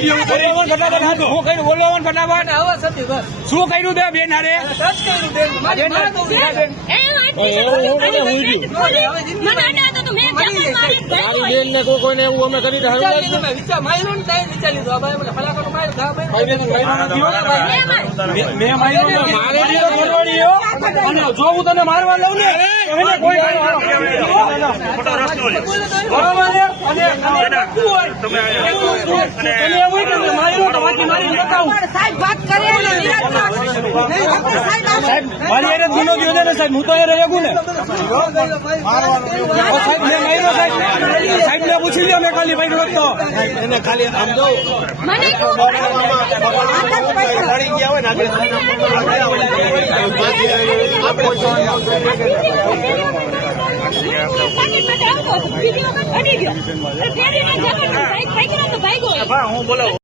video ફટાફટ શું કર્યું બોલો ફટાફટ શું કર્યું તે બેન હારે બેન ને કોઈને એવું અમે કરી જો હું તને મારવા લઉં ને મારી ગુનો ગયો ને સાહેબ હું તો એ રહ્યો ને સાહેબ મેં માર્યો સાહેબ ને પૂછી લ્યો મેં ખાલી ભાઈ તો એને ખાલી આમ જો હું બોલાવું